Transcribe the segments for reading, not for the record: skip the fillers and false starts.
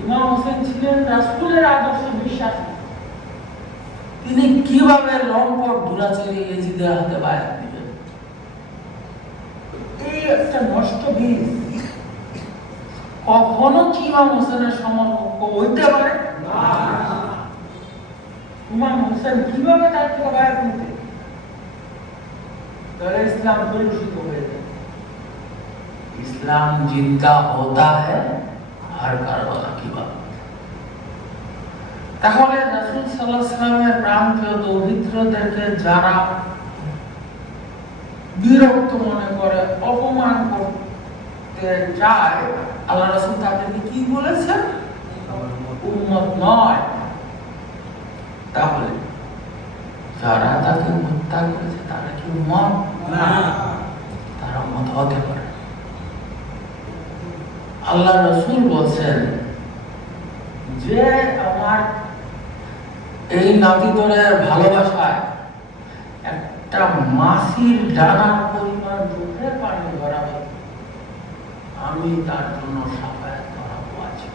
ইমাম হোসেন ছিলেন রাসূলের আদর্শে বিশ্বাসী। তিনি কিভাবে লম্পট দুরাচারী ইয়েজিদের হাতে বায়াত দিবেন? এই একটা নষ্ট বীজ কখনো কি ইমাম হোসেনের সমকক্ষ হইতে পারে না। ইমাম হোসেন কিভাবে তার থেকে বায়াত নিতে? তাহলে ইসলাম পরিদূষিত হয়ে যায়। इस्लाम जिनका होता है हर कारवाला की बात। তাহলে রাসূল সাল্লাল্লাহু আলাইহি ওয়াসাল্লামের প্রাণপ্রিয় দৌহিত্রদেরকে যারা বিরক্ত মনে করে, অপমান করতে চায়, আল্লাহ রাসূল তাদেরকে কি বলেছেন? উম্মত নয়। তাহলে যারা তাকে হত্যা করেছে তারা কি উম্মত না? তারা উম্মত হতে পারে। আল্লাহ রাসূল বলছেন যে আমার এই নাতিদরের ভালোবাসায় একটা মাছির ডানার পরিমাণ চোখের পানি ধরাবে, আমি তার জন্য সাফায়াত করাবো। আছে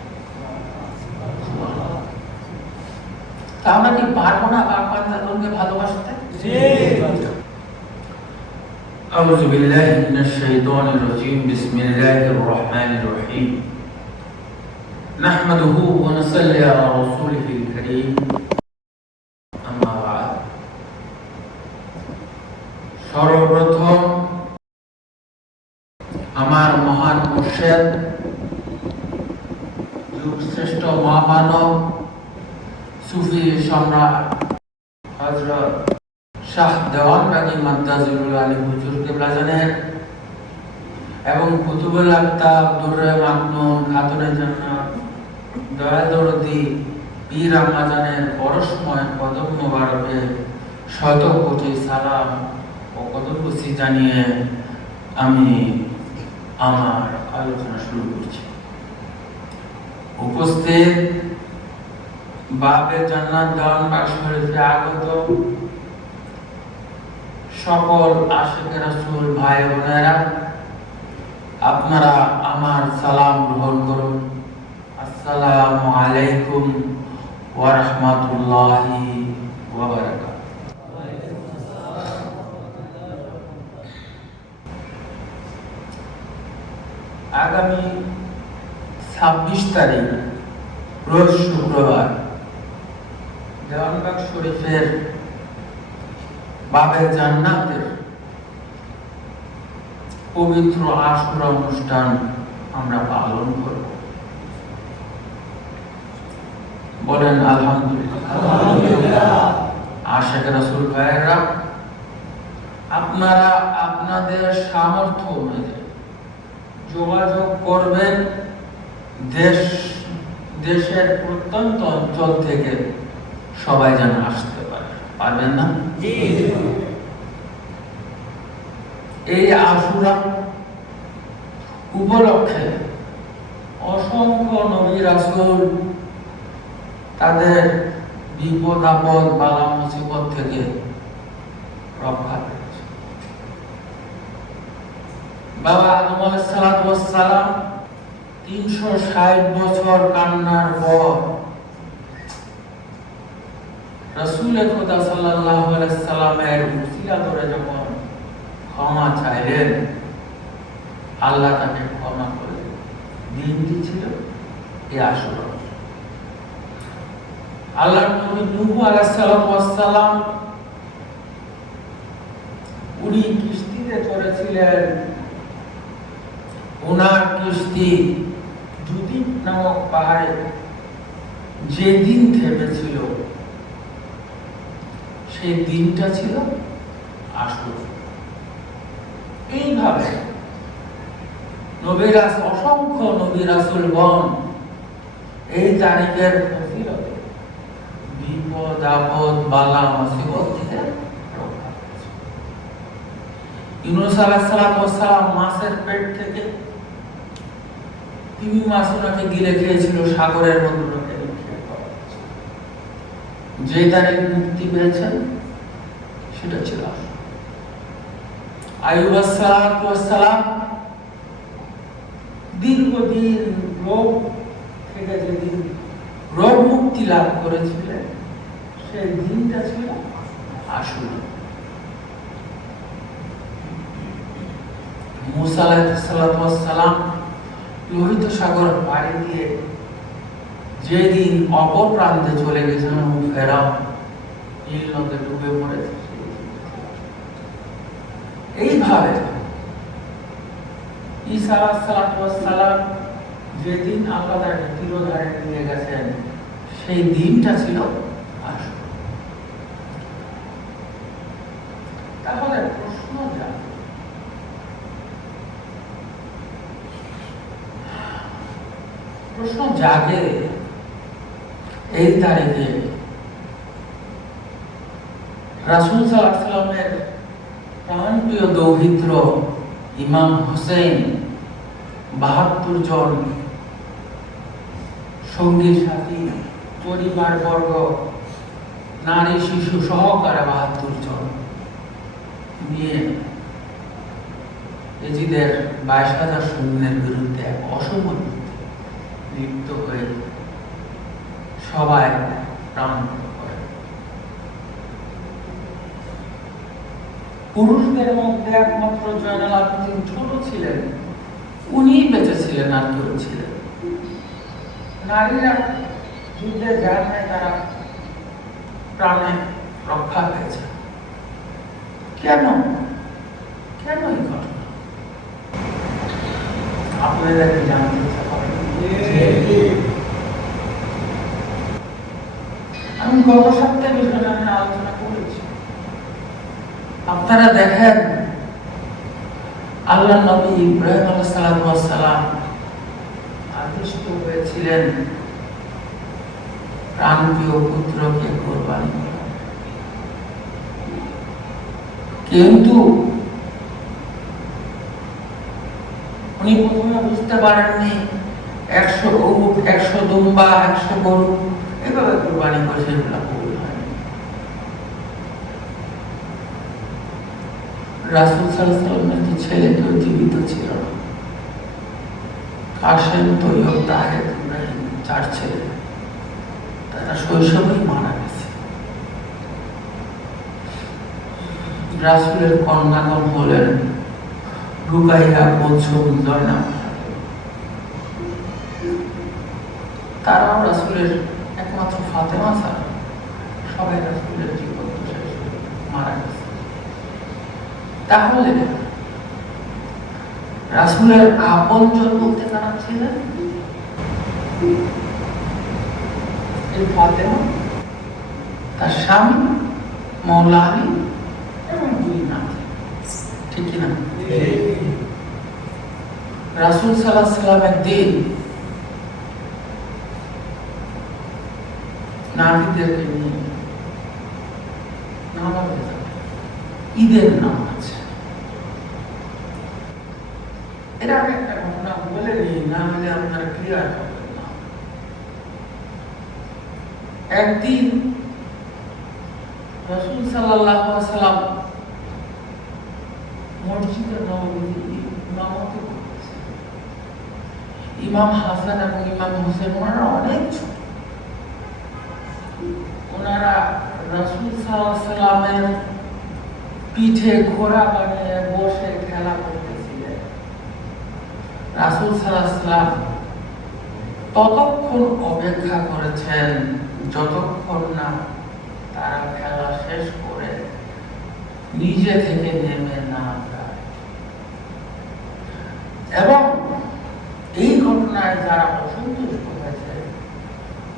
আমরা কি পারবো না বাপ মাতাকে ভালোবাসতে? أعوذ بالله من الشيطان الرجيم بسم الله الرحمن الرحيم نحمده ونصلي على رسوله الكريم أما بعد সর্বপ্রথম আমার মহান মুর্শিদ যুগশ্রেষ্ঠ মহামানব সুফি সম্রাট হযরত শাহ দেওয়ানবাগী মাদ্দাজিলুল আলী হুজুর কেবলা জানেন এবং কুতুবুল আফতাব দুররে মাকনুন খাতুনে জান্নাত দয়াল দরদি পীর আম্মা জানের পরশময় কদম মোবারকে শত কোটি সালাম ও কদমবুসি জানিয়ে আমি আমার আলোচনা শুরু করছি। উপস্থিত বাবে জান্নাত দেওয়ানবাগ শরীফে আগত সকল আশিক রাসূল ভাই বোনেরা, আপনারা আমার সালাম গ্রহণ করুন। আসসালামু আলাইকুম ওয়া রাহমাতুল্লাহি ওয়া বারাকাতুহু। আগামী 26 তারিখ রোজ শুক্রবার দেওয়ানবাগ শরীফের বাবে জান্নাতের পবিত্র আশুরা অনুষ্ঠান আমরা পালন করব। বলেন আলহামদুলিল্লাহ। আশিক রাসূল ভাইরা, আপনারা আপনাদের সামর্থ্য অনুযায়ী যোগাযোগ করবেন। দেশের প্রত্যন্ত অঞ্চল থেকে সবাই যেন আসতে পারে। পারবেন না? এই আশুরা উপলক্ষে অসংখ্য নবী রাসূল তাদের বিপদ আপদ বালা মুসিবত থেকে রক্ষা পেয়েছে। বাবা আদম আলাইহিস সালাতু ওয়াস সালাম 360 বছর কান্নার পর রাসূল খোদা সাল্লাল্লাহু আলাইহি সাল্লামের উসিলা ধরে যখন ক্ষমা চাইলেন, আল্লাহ তাকে ক্ষমা করলেন। দিনটি ছিল এই আশুরা। আল্লাহর নবী নূহ আলাইহিস সালাম উনি কিস্তিতে চড়েছিলেন। ওনার কিস্তি জুদিব নামক পাহাড়ে যেদিন থেমেছিল সেই দিনটা ছিল আশুরা। এইভাবে অসংখ্য নবী রাসূলগণ এই তারিখের ফজিলতে বিপদ আপদ বালা মুসিবত থেকে রক্ষা পেয়েছে। ইউনূস আলাইহিস সালাম মাছের পেট থেকে 3 মাস ওনাকে গিলে খেয়েছিল, সাগরের মধ্যে ওনাকে নিক্ষেপ করা হয়েছে। যে তারিখ মুক্তি পেয়েছেন সেটা ছিল আশুরা। আইয়ুব আলাইহিস সালাম দীর্ঘদিন রোগ থেকে যেদিন রোগ মুক্তি লাভ করেছিলেন সেই দিনটা ছিল আশুরা। মুসা আলাইহিস সালাম লোহিত সাগর পাড়ি দিয়ে যেদিন অপর প্রান্তে চলে গেছেন ফেরাউন নীল নদে ডুবে মরেছে, এইভাবে ঈসা আলাইহিস সালাম যেদিন আল্লাহ তাকে তীরধারে নিয়ে গেছেন সেই দিনটা ছিল আশুরা। তাহলে প্রশ্ন জাগে এই তারিখে রাসূল সাল্লাল্লাহু আলাইহি ওয়াসাল্লামের প্রাণপ্রিয় দৌহিত্র ইমাম হোসেন ৭২ জন সঙ্গী সাথী পরিবার বর্গ নারী শিশু সহকারে ৭২ জন নিয়ে এজিদের ২২,০০০ সৈন্যের বিরুদ্ধে এক অসম লিপ্ত হয়ে সবাই প্রাণ করে। পুরুষদের মধ্যে একমাত্র জয়নাল আবেদিন ছোট ছিলেন, উনি বেঁচে ছিলেন, আর কেউ ছিলেন। নারীরা যুদ্ধে যান নাই, তারা প্রাণে রক্ষা পেয়েছে। কেন কেন এই ঘটনা আপনাদেরকে জানতে ইচ্ছা করে? আমি গত সপ্তাহে বিষয়টা নিয়ে আলোচনা করেছি। আপনারা দেখেন আল্লাহ নবী ইব্রাহিম আলাইহিস সালাম আদিষ্ট হয়েছিলেন প্রাণপ্রিয় পুত্রকে কোরবানি করার, কিন্তু উনি প্রথমে বুঝতে পারেননি ১০০ উট, ১০০ দুম্বা, ১০০ গরু এভাবে কোরবানি করে সেগুলো কবুল হয়নি। রাসূল সাল্লাল্লাহু আলাইহি ওয়াসাল্লামের ছেলে কেউ জীবিত ছিল না। কাসেম, তৈয়ব, তাহের, ইব্রাহিম ৪ ছেলে, তারা শৈশবেই মারা গেছে। রাসূলের কন্যাগণ হলেন রুকাইয়া, কুলসুম, জয়নাব। তারাও রাসূলের একমাত্র ফাতেমা ছাড়া সবাই রাসূলের জীবন শেষ মারা গেছে। তাহলে রাসূলের আপনজন বলতে কারা ছিলেন? এই ফাতেমা, তার স্বামী মাওলা আলী এবং 2 নাতি, ঠিক কি না? রাসূল সাল্লাল্লাহু আলাইহি ওয়াসাল্লাম একদিন নাতিদেরকে নিয়ে নামাজে যান, ঈদের নামাজ। এর আগে একটা ঘটনা বলে নিই, না হলে আপনারা ক্লিয়ার হবেন না। একদিন রাসূল সাল্লাল্লাহু আলাইহি ওয়াসাল্লাম মসজিদে নববীতে ইমামতি করতেছেন। ইমাম হাসান এবং ইমাম হোসেন ওনারা অনেক ছোট। ওনারা রাসূল সাল্লাল্লাহু আলাইহি ওয়াসাল্লামের পিঠে ঘোড়া বানিয়ে বসে খেলা করতেছিলেন। রাসূল সাল্লাল্লাহু আলাইহি ওয়াসাল্লাম ততক্ষণ অপেক্ষা করেছেন যতক্ষণ না তারা খেলা শেষ করে নিজে থেকে নেমে না যায়। এবং এই ঘটনায় যারা অসন্তুষ্ট হয়েছে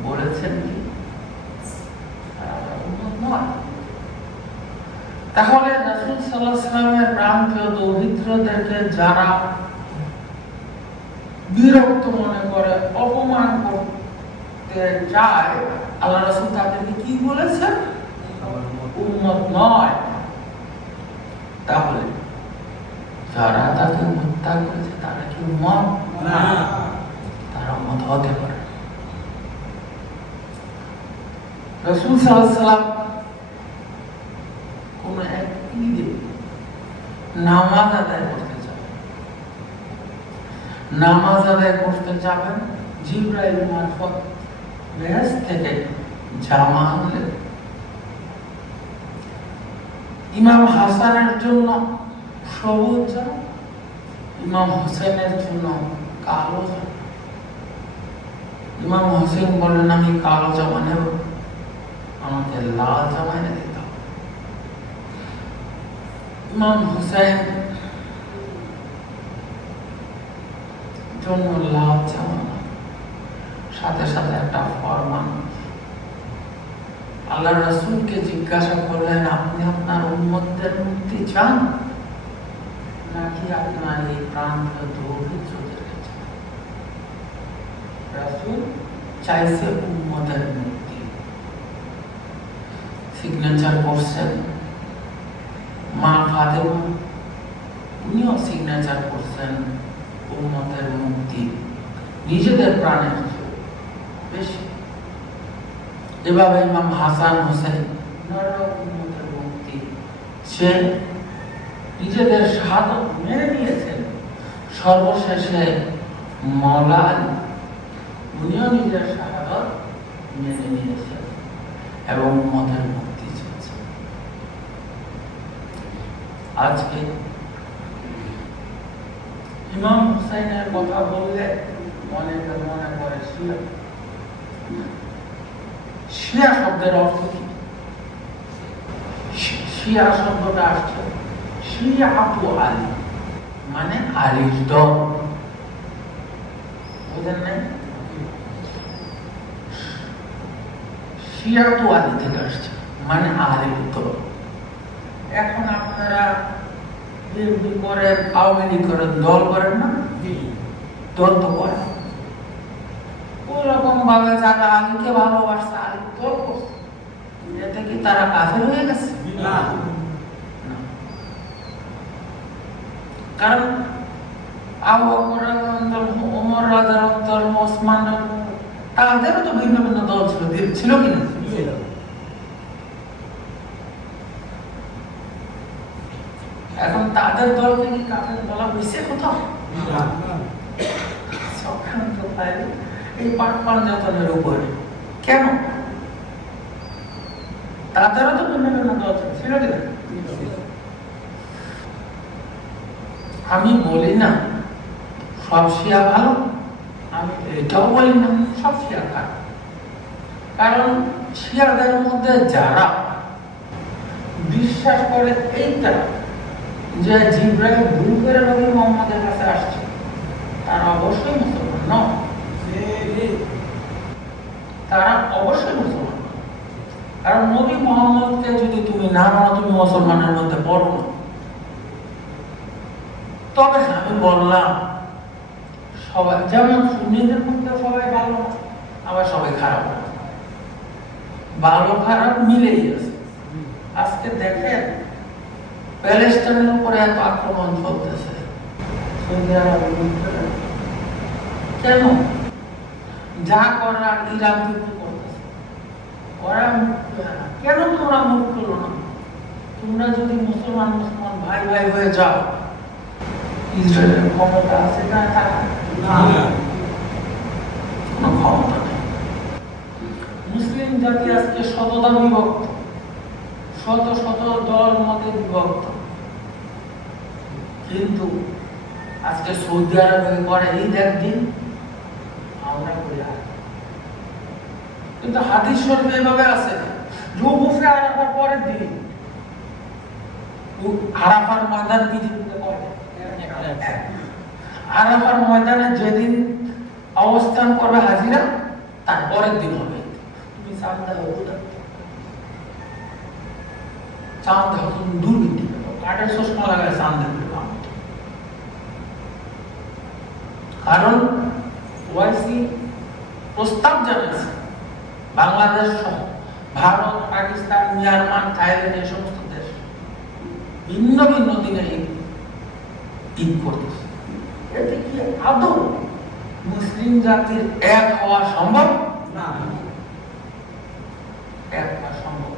বলেছেন কি তাহলে রাসূল সাল্লাল্লাহু আলাইহি ওয়াসাল্লামের প্রাণপ্রিয় দৌহিত্রদেরকে যারা বিরক্ত মনে করে, অপমান করতে চায়, আল্লাহ রাসূল তাদেরকে কি বলেছেন? উম্মত নয়। তাহলে যারা তাকে হত্যা করেছে তারা কি উম্মত? না, তারা উম্মত হতে পারে। রাসূল সাল্লাল্লাহু আলাইহি ওয়াসাল্লাম কোন এক ঈদে নামাজ আদায় করতে যাবেন। জিবরাইল মারফত বেহেশত থেকে জামা আনলেন। ইমাম হাসানের জন্য সবুজ জামা, ইমাম হোসেনের জন্য কালো জামা। ইমাম হোসেন বললেন, আমি কালো জামা নেব, আমাকে লাল জামা এনে দিতে হবে। ইমাম হোসেন জন্য লাল জামা, সাথে সাথে একটা ফরমান। আল্লাহ রাসূলকে জিজ্ঞাসা করলেন, আপনি আপনার উম্মতদের মুক্তি চান নাকি আপনার এই প্রাণকে দুর্বৃত্তদেরকে চান? রাসূল চাইছে উম্মতের মুক্তি। সিগনেচার করছেন মা ফাতেমা, উনিও সিগনেচার করছেন উম্মতের মুক্তি, নিজেদের প্রাণের বেশি। এভাবে ইমাম হাসান হোসেন উম্মতের মুক্তি, সে নিজেদের শাহাদাত মেনে নিয়েছেন। সর্বশেষে মাওলা আলী, উনিও নিজের শাহাদাত মেনে নিয়েছেন এবং উম্মতের মুক্তি চেয়েছেন। আজকে ইমাম হুসাইনের কথা বললে অনেকে মনে করে শিয়া। শিয়া শব্দের অর্থ কি? শিয়া শব্দটা আসছে শিয়াতু আলী, মানে আলীর দল। বুঝেন নাই? শিয়াতু আলী থেকে আসছে, মানে আলীর দল। এখন আপনারা বিএনপি করেন, আওয়ামী লীগ করেন, দল করেন না? দল তো করেন। ওরকম ভাবে যারা আলীকে ভালোবাসছে, আলী দল করছে, এতে কি তারা কাফের হয়ে গেছে? না। কারণ আবু বকর রাদিয়াল্লাহু আনহু, ওমর রাদিয়াল্লাহু আনহু, ওসমান তাদেরও তো ভিন্ন ভিন্ন দল ছিল, ছিল কি না? এখন তাদের দলকে কি কাফের বলা হয়েছে কোথাও? সক্রান্ত এই পাট পাঞ্জাতনের উপরে কেন? তাদেরও তো ভিন্ন ভিন্ন দল ছিল কি না? আমি বলি না সব শিয়া ভালো, আমি এটাও বলি না সব শিয়া খারাপ। কারণ শিয়াদের মধ্যে যারা বিশ্বাস করে এইটা যে জিবরাইল ভুল করে নবী মুহাম্মদের কাছে আসছে, তারা অবশ্যই মুসলমান নয়। তারা অবশ্যই মুসলমান, কারণ নবী মুহাম্মদকে যদি তুমি না মানো, তুমি মুসলমানের মধ্যে পড়ো না। তবে আমি বললাম সবাই, যেমন সুন্নিদের মধ্যে সবাই ভালো, আবার সবাই খারাপ, ভালো খারাপ মিলেই আছে। আজকে দেখেন প্যালেস্টাইনের উপরে এত আক্রমণ চলতেছে, সৌদি আরব কেন? যা করার ইরান কিন্তু করতেছে, ওরা কেন তোমরা মুখ খুলো না? তোমরা যদি মুসলমান মুসলমান ভাই ভাই হয়ে যাও, ইসরায়েলের ক্ষমতা আছে না? কোনো ক্ষমতা নেই। মুসলিম জাতি আজকে শততা বিভক্ত, শত শত দল মতে বিভক্ত, কিন্তু আজকে সৌদি আরবে করে এই একদিন, আমরা করি আর। কিন্তু হাদিস শরীফে এভাবে আছে যে উফরে আরাফার পরের দিন, আরাফার ময়দান পৃথিবীতে করে, আরাফার ময়দানে যেদিন অবস্থান করবে হাজিরা, তার পরের দিন হবে। তুমি চাঁদ দেখো, চাঁদ দেখো, তুমি দূরবীন কাঠের চশমা লাগায় চাঁদ দেখবে। কারণ ওয়াইসি প্রস্তাব জানিয়েছে বাংলাদেশ সহ ভারত, পাকিস্তান, মিয়ানমার, থাইল্যান্ড, এই সমস্ত দেশ ভিন্ন ভিন্ন দিনে ঈদ করতেছে। এতে কি আদৌ মুসলিম জাতির এক হওয়া সম্ভব? না, এক হওয়া সম্ভব।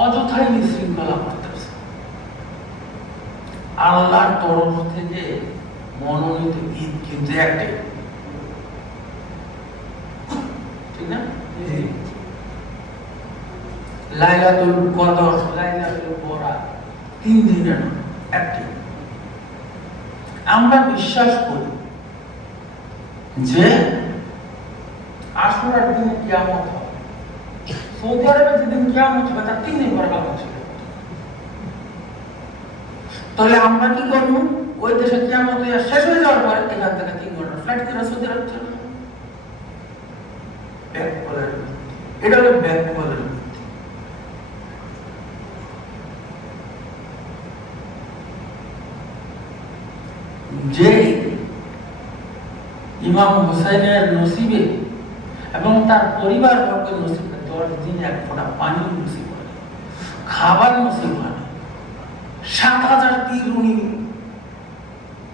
অযথাই বিশৃঙ্খলা করতেছে। আল্লাহর তরফ থেকে মনোনীত ঈদ কিন্তু একটাই, ঠিক না? লাইলাতুল কদর, লাইলাতুল বরাত 3 দিনের একটি। আমরা বিশ্বাস করি যে আশুরার দিন কিয়ামত হবে। সৌদি আরবে যেদিন কিয়ামত হবে তার 3 দিন পরে কামত ছিল। তাহলে আমরা কি করব? ওই দেশে কিয়ামত শেষ হয়ে যাওয়ার পর এখান থেকে 3 ঘন্টা ফ্লাইট করে সৌদি আরব চলে যাবো। এটা হলো ব্যাক বলের যে ইমাম হুসাইনের নসিবে এবং তার পরিবার বর্গের নসিবে 10 দিন এক ফোঁটা পানি নসিব হয়, খাবার নসিব হয়। 7,000 তীর উনি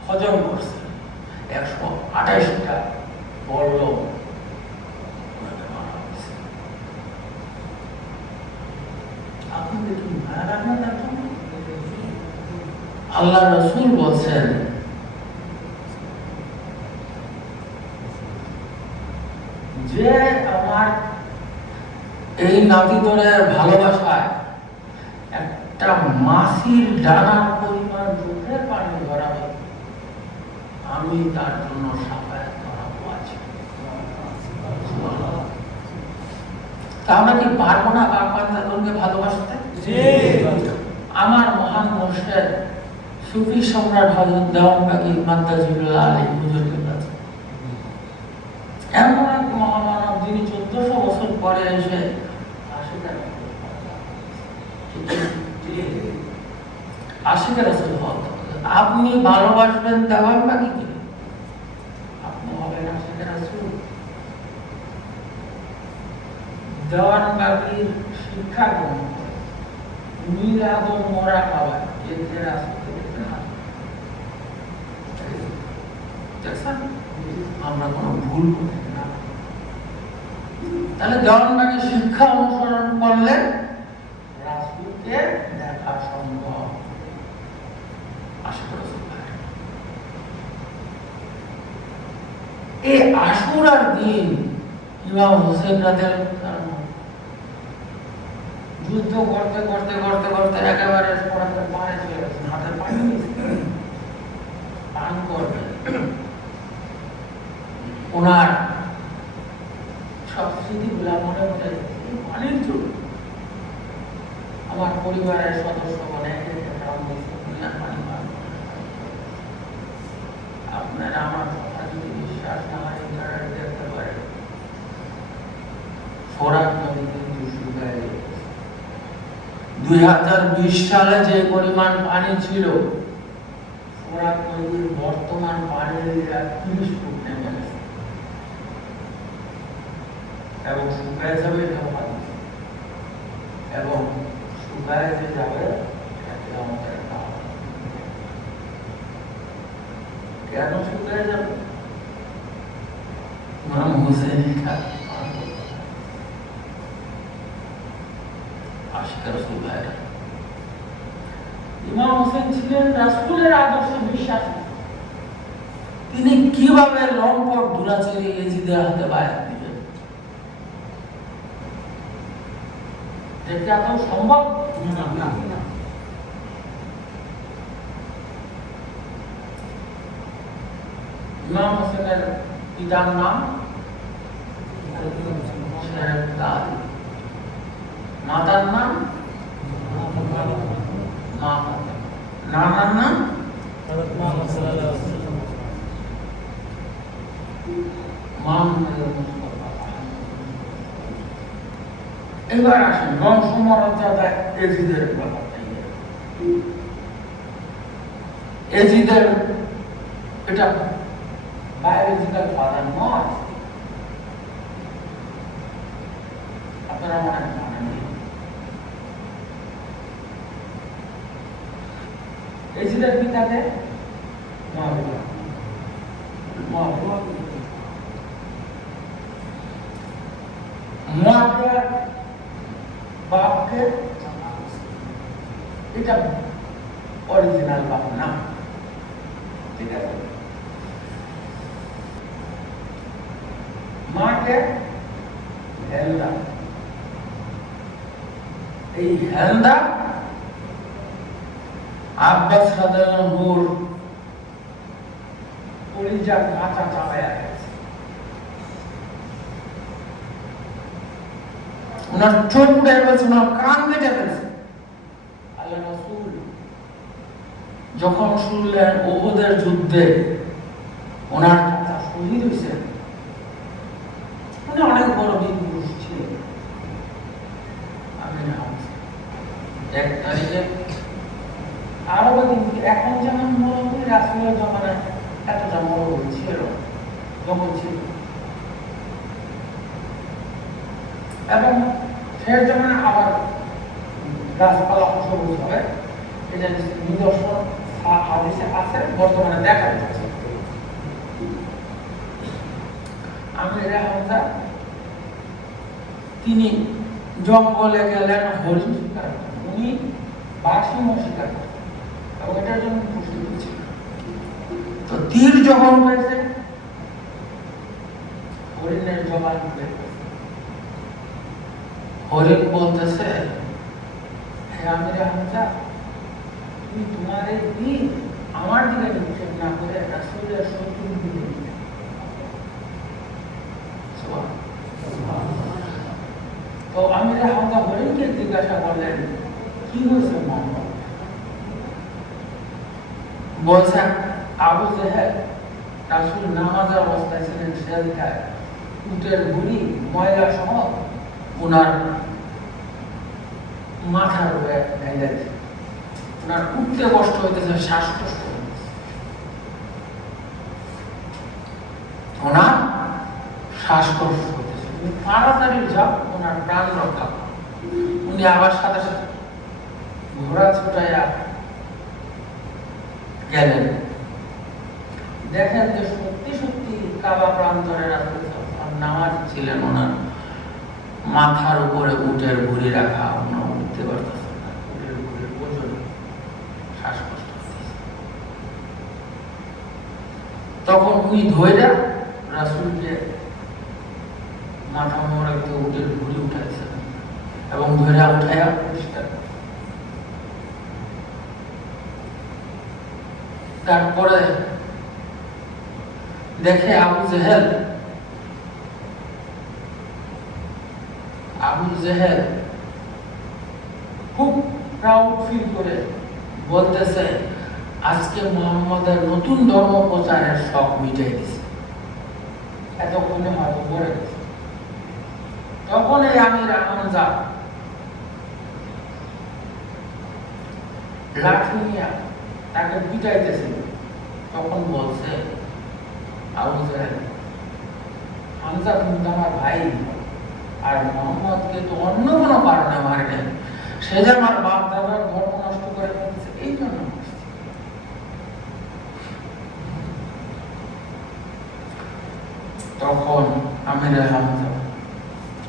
হজম করছে, 128টা বড় আল্লাহ রাসূল বলছেন যে আমার এই নাতিদরের ভালোবাসায় একটা মাছির ডানার পরিমাণ চোখের পানি ধরাবে, আমি তার জন্য সাফায়াত করাবো। আছে আমরা কি পারবো না বাপ-দাদাকে ভালোবাসতে? আমার মহান মুর্শিদ সুফি সম্রাট হযরত দেওবন্দি মাদ্দাজিল্লাহ আলাইহি হুজুরের কাছে এমন এক মহামানব যিনি 1400 বছর পরে এসে আশিক রাসূল হন। আপনি ভালোবাসবেন দেওবন্দিকে, আপনি হবেন আশিক রাসূল। দেওবন্দির শিক্ষা গ্রহণ করে মিলাদ ও মুরাকাবা এতে রাসূল আমরা কোনো ভুল করি না। তাহলে দেওবন্দির শিক্ষা অনুসরণ করলে রাসূলকে দেখা সম্ভব। এই আশুরার দিন ইমাম হোসেন রাদিয়াল্লাহু যুদ্ধ করতে করতে করতে করতে একেবারে পড়াতে পারে চলে গেছেন, হাতের পানি পান করবে। ওনার সব স্মৃতিগুলা মনে মনে পানির জন্য আমার পরিবারের সদস্যগণ পানি পান। আপনারা আমার কথা যদি বিশ্বাস না হয় তারা দেখতে পারে ফোরাত নদী কিন্তু শুকায় গেছে। 2020 সালে যে পরিমাণ পানি ছিল, ফোরাত নদীর বর্তমান পানির 30 ফুট নেমে গেছে এবং শুকায় যাবে এটাও পানি, এবং শুকায় যে যাবে আমাদের কেন শুকায় যাবে? ইমাম হোসেন ইমাম হোসেন ছিলেন রাসূলের আদর্শে বিশ্বাসী। তিনি কিভাবে লম্পট দুরাচারী ইয়েজিদের হাতে বায়াত দিবেন? এটা আদৌ সম্ভব না। ইমাম হোসেনের পিতার নাম মাতার নাম নানার নাম এবার আসেন বংশমর্যাদা এজিদের ব্যাপারটা। এজিদের এটা বায়োলজিক্যাল ফাদার নয়, আপনারা মনে জানেন। এজিদের পিতাকে মুয়াবিয়ার বাপকে, এটা অরিজিনাল বাপ না, ঠিক আছে। মাকে হেলদা। এই হেলদা আব্বাস রাদিয়াল্লাহুর কলিজা কাঁচা চাপায়া গেছে। ওনার চোখ উঠে গেছে, ওনার কান কেটে গেছে। আল্লাহ রাসূল যখন শুনলেন উহুদের যুদ্ধে ওনার চাচা শহীদ হয়েছে, উনি অনেক বড় বীর পুরুষ ছিলেন। আমির হামজা 1 তারিখে আরব দিন, এখন যেমন মরবি রাসূলের জমানায় এতটা মরবি ছিল যখন ছিল, এবং ফের যেমন আবার গাছপালা সবুজ হবে, এটা নিদর্শন হাদিসে আছে, বর্তমানে দেখা যাচ্ছে। আমির হামজা তিনি জঙ্গলে গেলেন হরিণ শিকার, উনি বাঘ সিংহ শিকার করতেন এবং এটার জন্য প্রস্তুতি ছিল। তো তীর যখন হয়েছে, হরিণের জবান খুলে হরিণ বলতেছে, হে আমির হামজা, তুমি তোমার এই তীর আমার দিকে নিক্ষেপ না করে রাসূলের শত্রুর দিকে নিক্ষেপ। তো আমির হামজা হরিণকে জিজ্ঞাসা করলেন, কি হয়েছে মোহাম্মদ? বলছেন, আবু জেহেল রাসূল নামাজের অবস্থায় ছিলেন, সেজদায় উটের গুলি ময়লা সহ ওনার মাথার উপরে ঢেলে দিয়েছে। ওনার উঠতে কষ্ট হইতেছে, শ্বাসকষ্ট হইতেছে, ওনার শ্বাসকষ্ট হইতেছে। তাড়াতাড়ি যাও, ওনার প্রাণ রক্ষা। উনি আবার সাথে সাথে ঘোড়া ছুটাইয়া গেলেন। দেখেন যে সত্যি সত্যি কাবা প্রান্তরে রাসূল নামাজ ছিলেন, ওনার মাথার উপরে উটের ভুঁড়ি রাখা, ওনার উঠতে পারতেছেন না, উটের ভুঁড়ির ওজনে শ্বাসকষ্ট হচ্ছে। তখন উনি ধৈর্য রাসূলকে মাথা মোড়াতে উটের ভুঁড়ি উঠাইছেন এবং ধৈর্য উঠাইয়া পরিষ্কার। তারপরে দেখে আবু জেহেল খুব প্রাউড ফিল করে বলতেছে, আজকে মুহাম্মদের নতুন ধর্ম প্রচারের শখ মিটাই দিছে, এতক্ষণে হয়তো পড়ে গেছে। তখন এই আমির হামজা লাঠি নিয়ে তাকে পিটাইতেছিল। তখন বলছে আবু জেহেল, হামজা তুমি তো আমার ভাই, আর মোহাম্মদকে তো অন্য কোনো কারণে মারে নাই, সে যে আমার বাপ দাদার ধর্ম নষ্ট করে ফেলছে, এই জন্য। তখন আমির হামজা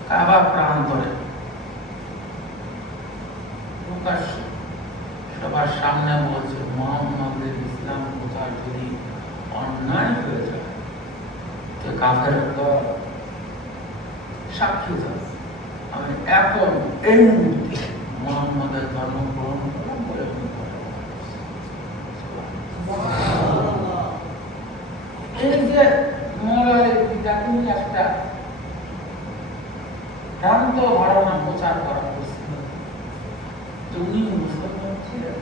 কাবা প্রান্তরে প্রকাশ্য সবার সামনে বলছে, মুহাম্মদের ইসলাম প্রচার যদি অন্যায় হয়ে যায়, তো কাফের দল সাক্ষী যাবে, আমি এখন এই মুহূর্তে মুহাম্মদের ধর্ম গ্রহণ করলাম বলে এই যে মৌলভীর পিতা, তিনি একটা ভ্রান্ত ধারণা প্রচার করা হয়েছিল যে উনি মুসলমান ছিলেন।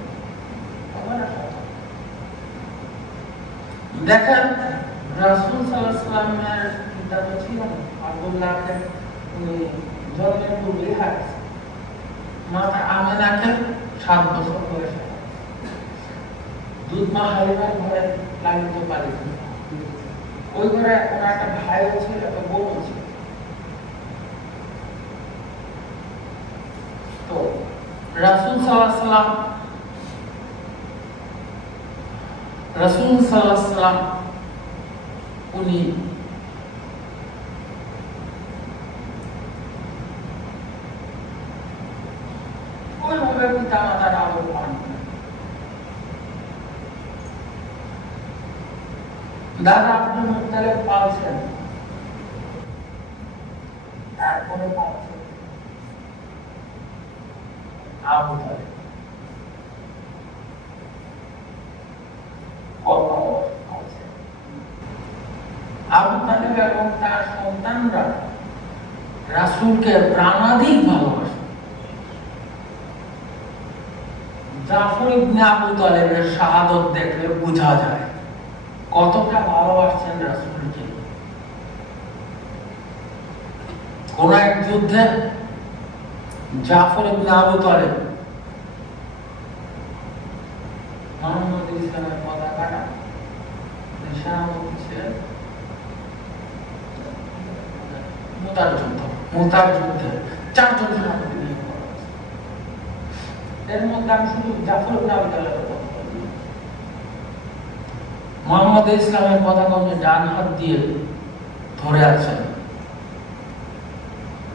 দেখেন রাসূল সাল্লাল্লাহু আলাইহি ওয়াসাল্লামের পিতা তো ছিলেন আব্দুল্লাহকে, উনি জন্মের পূর্বে হারিয়েছেন। মাতা আমেনাকে 7 বছর বয়সে দুধ মা হালিমার ঘরে লালিত পালিত। ওই ঘরে ওনার একটা ভাইও ছিল, একটা বোনও ছিল। তো রাসূল সাল্লাল্লাহু আলাইহি ওয়াসাল্লাম উনি ওইভাবে পিতা মাতার আদর পান। দাদা আব্দুল মুত্তালিব পালছেন, আর তারপরে পাচ্ছে আবু তালেব। আবু তালেব এবং তার সন্তানরা রাসূলকে প্রাণাধিক ভালোবাসে। জাফর ইবনে আবু তালেবের শাহাদত দেখলে বোঝা যায় কতটা ভালোবাসছেন রাসূলকে। কোন এক যুদ্ধে জাফর ইবনে আবু তালেব মুহাম্মদ ইসলামের পতাকাটা নিশানাবন্দি ছিলেন। মুতার যুদ্ধে 4 জন সেনাপতি নিয়োগ করা হয়েছে। এর মধ্যে আমি শুধু জাফর ইবনে আবু তালেবের কথা বলি। মুহাম্মদ ইসলামের পতাকা উনি ডান হাত দিয়ে ধরে আছেন,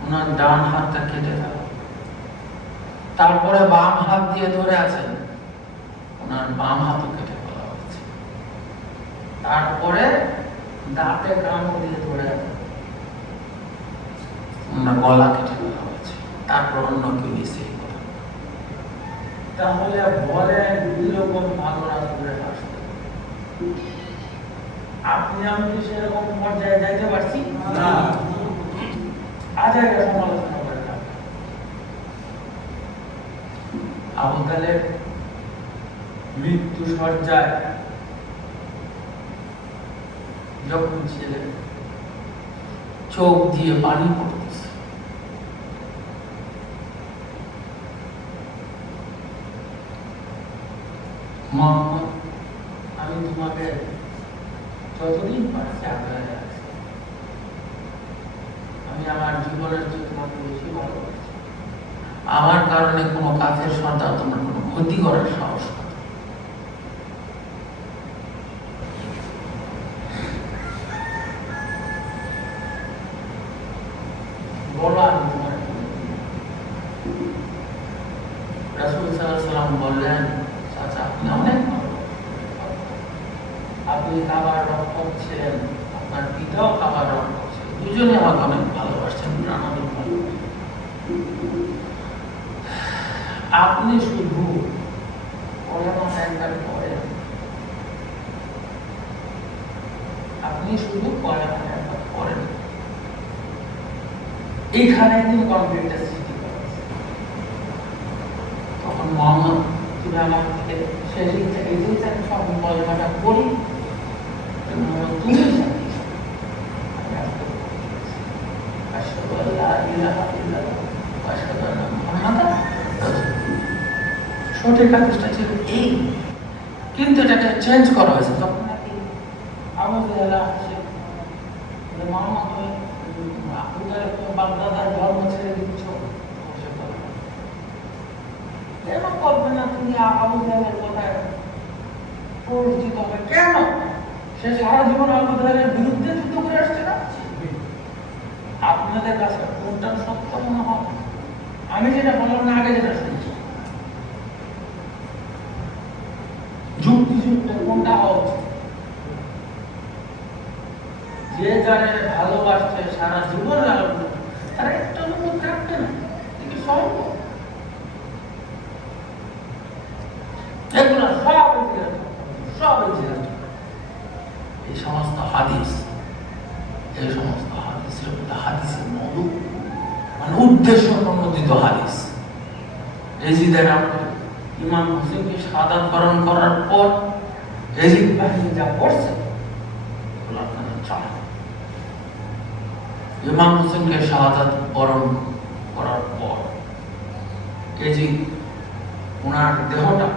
ওনার ডান হাতটা কেটে গেল। তারপরে বাম হাত দিয়ে ধরে আছেন, ওনার বাম হাতও কেটে ফেলা হয়েছে। তারপরে দাঁতে কামড় দিয়ে ধরে আছেন, ওনার গলা কেটে ফেলা হয়েছে। তারপর অন্য কেউ এসে কথা। তাহলে বলে দুইরকম ভালো রাসূলের আসতে, আপনি আমি কি সেরকম পর্যায়ে যাইতে পারছি না। আজ একটা সমালোচনা করে না। আবু তালেব মৃত্যু সজ্জায় যখন ছিলেন চোখ দিয়ে পানি পড়তেছে। মুহাম্মদ, আমি তোমাকে যতদিন পারছি আগলে রাখছি। আমি আমার জীবনের চেয়ে তোমাকে বেশি ভালোবাসি। আমার কারণে কোনো কাফের সর্দার তোমার কোনো ক্ষতি করার সাহস করে না। বলো আমি তোমার। রাসূল সাল্লাল্লাহু আলাইহি ওয়াসাল্লাম বললেন, চাচা আপনি অনেক ভালো, আপনি কাবার রক্ষক ছিলেন, আপনার পিতাও কাবার রক্ষক ছিলেন, দুজনে আমাকে অনেক ভালোবাসছেন, প্রাণাধিক ভালোবাসেন। আপনি শুধু করেন, আপনি শুধু করেন। এইখানে কিন্তু কমপ্লিটটা সৃষ্টি করা। তখন মুহাম্মদ তুমি আমার থেকে সেই এই যে সব কলমাটা পড়ি, তুমি সঠিক হাদিসটা ছিল এই, কিন্তু এটাকে চেঞ্জ করা হয়েছে। তখন নাকি আবু জাহেল আসছে, মুহাম্মদ আবু জাহেল বাগদাদের ধর্ম ছেড়ে দিচ্ছ, কেন করবে না তুমি আবু জাহেলের কথায় পরিচিত হবে? কেন? সে সারা জীবন আবু জাহেলের বিরুদ্ধে যুদ্ধ করে আসছে না। আপনাদের কাছে কোনটা সত্য মনে হয়? আমি যেটা বললাম না, আগে যেটা শুনছি, যুক্তিযুক্ত কোনটা হওয়া উচিত? যে যারে ভালোবাসছে সারা জীবন লালন তারা একটা অনুভব থাকবে না, ঠিক সম্ভব? এগুলো সব এই সমস্ত হাদিস, এই সমস্ত হাদিসের মধ্যে হাদিসের মধু মানে উদ্দেশ্য প্রণোদিত হাদিস। এজিদের ইমাম হোসেনকে শাহাদাত বরণ করার পর এজিদ বাহিনী যা করছে এগুলো আপনারা জানেন। ইমাম হোসেনকে শাহাদাত বরণ করার পর এজিদ ওনার দেহটা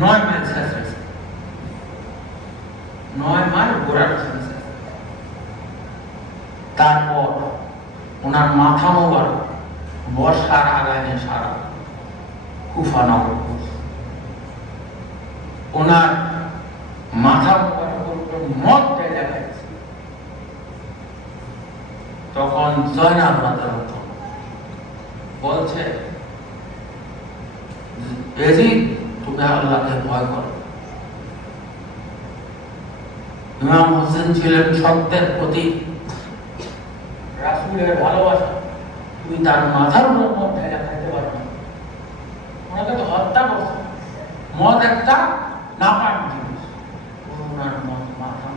9 মাইল ছেঁচড়েছে, 9 মাইল ঘোরার ছেঁচড়েছে। তারপর ওনার মাথা মোবারক বর্ষার আগানে সারা কুফা নগর, ওনার মাথা মোবারকের উপর মদ দেখা গেছে। তখন জয়নাব রাদিয়াল্লাহু বলছে, এজিদ তুমি আল্লাহকে ভয় করো। ইমাম হোসেন ছিলেন সত্যের প্রতি, রাসূলের ভালোবাসা, তুমি তার মাথার উপর মদ ঢেলে খাইতে পারো না। ওনাকে তো হত্যা করছে। মদ একটা নাপাক জিনিস, ওনার মাথা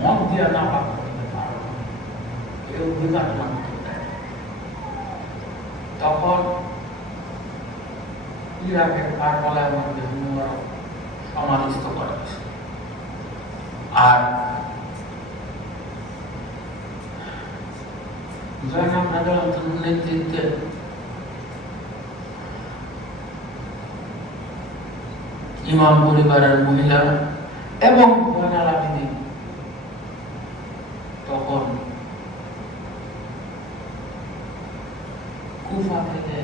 মদ দিয়ে নাপাক করতে পারো না, এই অধিকার মানতে দেয়। তখন ইরাকের কারবালার মধ্যে সমাধিস্থ করা হয়েছে। আর জয়নাল আবেদীন নেতৃত্বে ইমাম পরিবারের মহিলা এবং জয়নাল আবেদীন তখন কুফা থেকে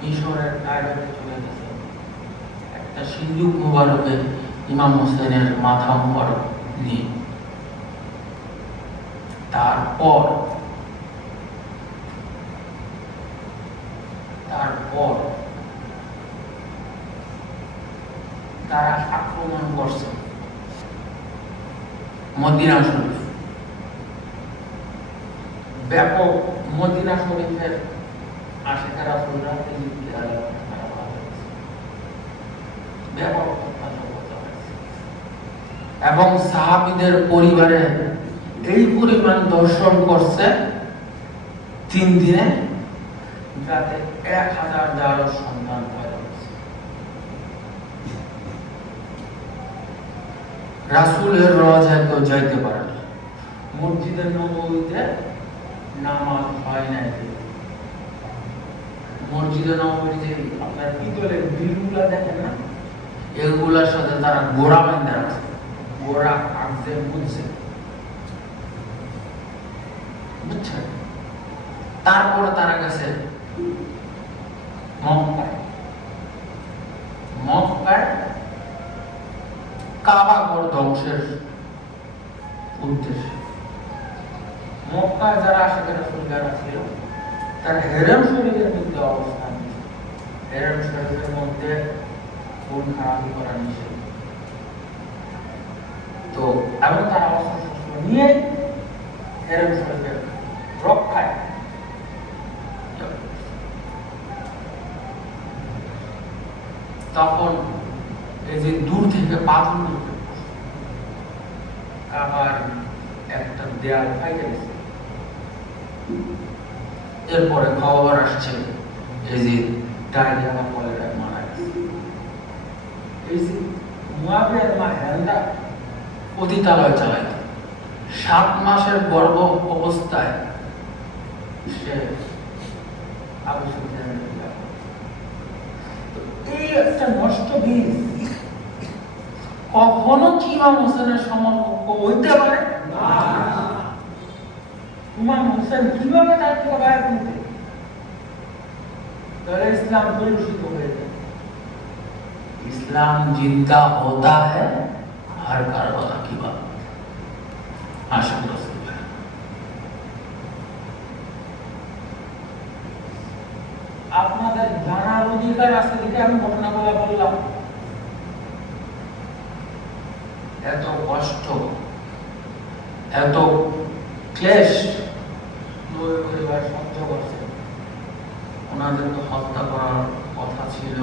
মিশরের কায়রোতে চলে গেছে একটা সিন্দুক মুবারকে ইমাম হোসেনের মাথা মুবারক নিয়ে। তারপর তারা আক্রমণ করছে মদিনা শরীফ। ব্যাপক মদিনা শরীফের আশিকা রাসূলরা ব্যাপক এবং সাহাবীদের পরিবারে এই পরিমাণ দর্শন করছে 3 দিনে, যাতে 1000 জারজ সন্তান পয়দা হয়েছে। রাসূলের রওজায় কেউ যাইতে পারে না, মসজিদে নববীতে নামাজ হয় না। মসজিদে নববীর যে আপনার পিতলের বিলগুলা দেখেন না, এগুলার সাথে তারা গোড়া বেঁধে রাখছে, গোড়া কাটতে বুঝছে, বুঝছেন? তারপরে তারা গেছে মক্কায় কাবা ঘর ধ্বংসের উদ্দেশ্যে। মক্কায় যারা আশিকা রাসূল যারা ছিল তারা হেরেম শরীফের মধ্যে অবস্থান নিয়েছে। হেরেম শরীফের মধ্যে খুন খারাপি করা নিষেধ। তো এবং তারা অস্ত্র নিয়ে হেরেম শরীফের রক্ষায় তখন এই যে দূর থেকে পাথর করতে কাবার একটা দেয়াল ফাইটে গেছে। এরপরে খবর আসছে এই যে ডায়রিয়া বা কলেরায় মারা গেছে। এই যে মুয়াবিয়ার মা হেন্দা পতিতালয় চালাইত, 7 মাসের গর্ভ অবস্থায় সে আবু সুফিয়ানের বিবাহ। এই একটা নষ্ট বীজ কখনো কি ইমাম হোসেনের সমকক্ষ হইতে পারে না। ইমাম হোসেন কিভাবে তার থেকে বাইরে করতে? তাহলে ইসলাম কলুষিত হয়ে যায়। इस्लाम जिनका होता है हर कारवाला की बात आशिक रसूल। আপনাদের জানার অধিকার আছে দেখে আমি ঘটনাগুলো বললাম। এত কষ্ট, এত ক্লেশ পরিবার সহ্য করছে, ওনাদের তো হত্যা করার কথা ছিল।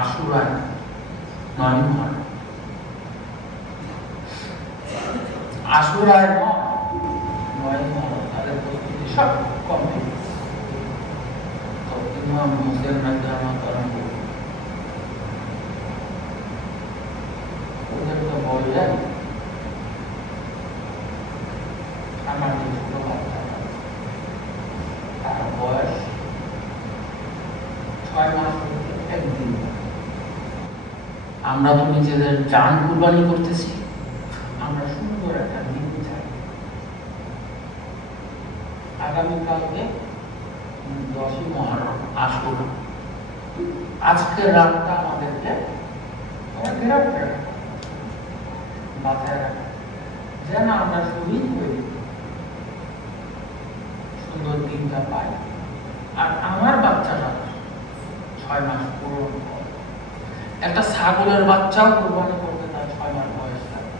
আশুরায় 9 মাস, আশুরায় 9 মাস তাদের প্রস্তুতি সব কমপ্লিট। তো ইমাম হোসেন রাদিয়াল্লাহু তাআলা ওদের তো বললেন আমার যে ছোট বাচ্চা তার বয়স 6 মাস হতে 1 দিন, আমরা তো নিজেদের জান কুরবানি করতেছি, আমরা সুন্দর একটা দিন চাই। আগামীকালকে 10ই মুহররম আশুরা, আজকের রাতটা আমাদেরকে ঘেরাও করে মাথায় রাখা, যেন আমরা শহীদ হই, সুন্দর দিনটা পাই। আর আমার বাচ্চাটা 6 মাস পূরণ, একটা ছাগলের বাচ্চাও কোরবানি করতে তার 6 মাস বয়স লাগে।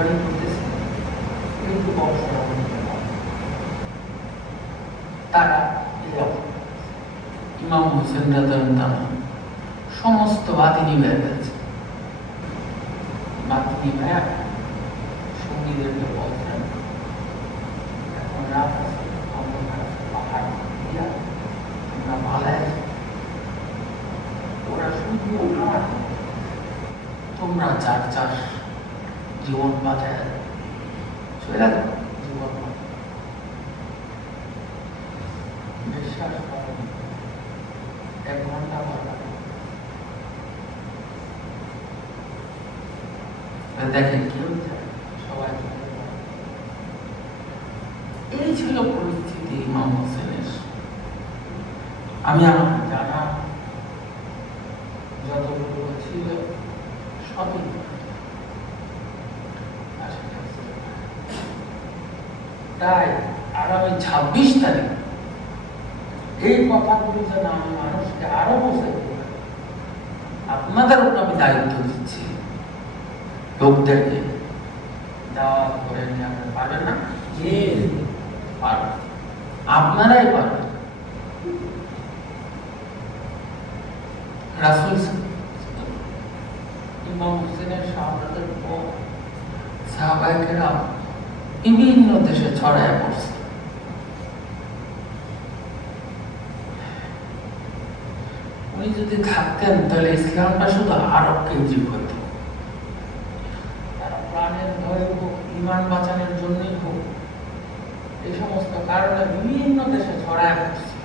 ভবিষ্যৎবাণী করতেছে কিন্তু বংশরা তারা ইমাম হোসেন রাদিয়াল্লাহু সমস্ত বাতি নিভে গেছে। বাতি নিভে সঙ্গীদেরকে বলছেন এখন রাত আছে, পাহাড় দিয়া আমরা পালায়, ওরা শুধু তোমরা চার চার জীবন বাঁচায় চলে গেল। জীবন বিশ্বাস করেন 1 ঘন্টা দেখেন কি হচ্ছে, সবাই এই ছিল পরিস্থিতি ইমাম হোসেনের। আমি আমার জানা যতগুলো ছিল সবই তাই আগামী 26 তারিখ এই কথাগুলি যেন আমি মানুষকে আরো বোঝাই, আপনাদের উপর আমি দায়িত্ব দিচ্ছি। লোকদেরকে দাওয়াত করে নিয়ে আপনি পারবেন না? পারবেন, আপনারাই পারবেন। রাসূল ইমাম হোসেনের শাহাদাতের পর সাহাবায়ে কেরাম বিভিন্ন দেশে ছড়ায় পড়ছে। উনি যদি থাকতেন তাহলে ইসলামটা শুধু আরব কেন্দ্রিক হইত। তারা প্রাণের ভয় হোক, ইমান বাঁচানোর জন্যই হোক, এই সমস্ত কারণে বিভিন্ন দেশে ছড়ায় পড়ছে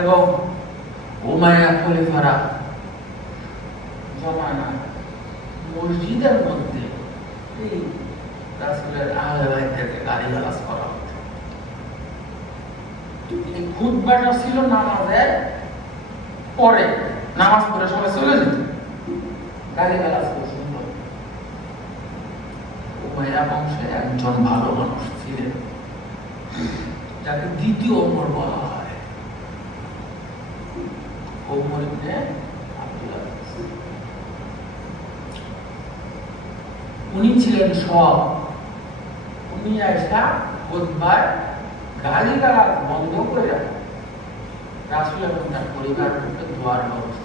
এবং উমাইয়া খলিফারা জমানা মসজিদের মধ্যে এই রাসূলের আহলে বাইতদেরকে গালিগালাজ করা হতো। এই খুতবাটা ছিল নামাজের পরে, নামাজ পড়ে সবাই চলে যেত, গালিগালাজ করে শুনতো। উমাইয়া বংশে একজন ভালো মানুষ ছিলেন যাকে দ্বিতীয় ওমর বলা হয়, ওমর ইবনে আব্দুল আজিজ। উনি ছিলেন সব, উনি আয়েশা খুতবার গালিগালাজ বন্ধ করে রাসূল এবং তার পরিবারকে দোয়ার ব্যবস্থা